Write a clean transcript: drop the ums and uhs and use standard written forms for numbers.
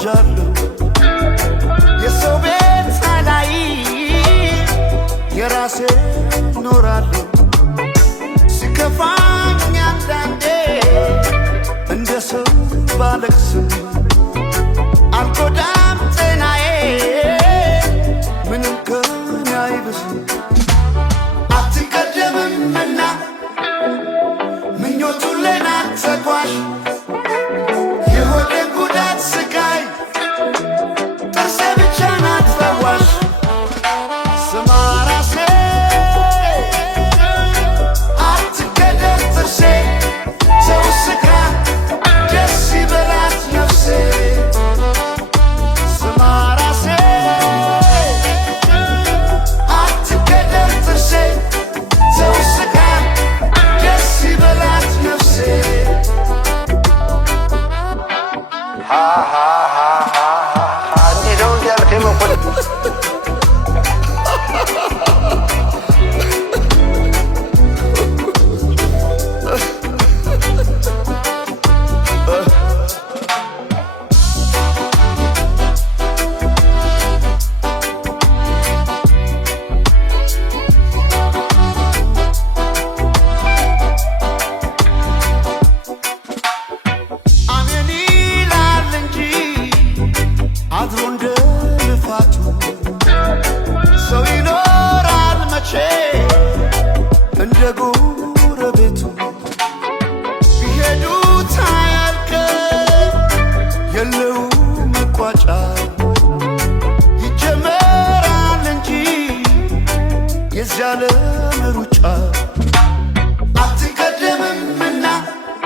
አበጃለሁ የሰው ቤት ሳላይ የራሴ ኖራለሁ ሲከፋኝ አንዳንዴ እንደ ሰው ባለቅስም አልጎዳም ጤናዬ ምንም ከኔ አይብስም አትቀደምምና ምኞቱን ለናት ተጓዥ የሆዴን ጉዳት ስቃይ ጥርሴ ብቻ ናት ፈዋሽ ስማ ራሴ አትቀደም ጥርሴ ሰው ስጋ ደስ ይበላት ነፍሴ ስማ ራሴ አትቀደም ጥርሴ ሰው ስጋ ደስ ይበላት ነፍሴ እንዲህ ነው እንዲያልከኝ መቆል አሜን ይላል እንጂ አድሮ እንደ ልፋቱ ሰው ይኖራል መቼ እንደ ጎረቤቱ ቢሄዱት አያልቅም የለው መቋጫ ይጀመራል እንጂ የዚህ ዓለም ሩጫ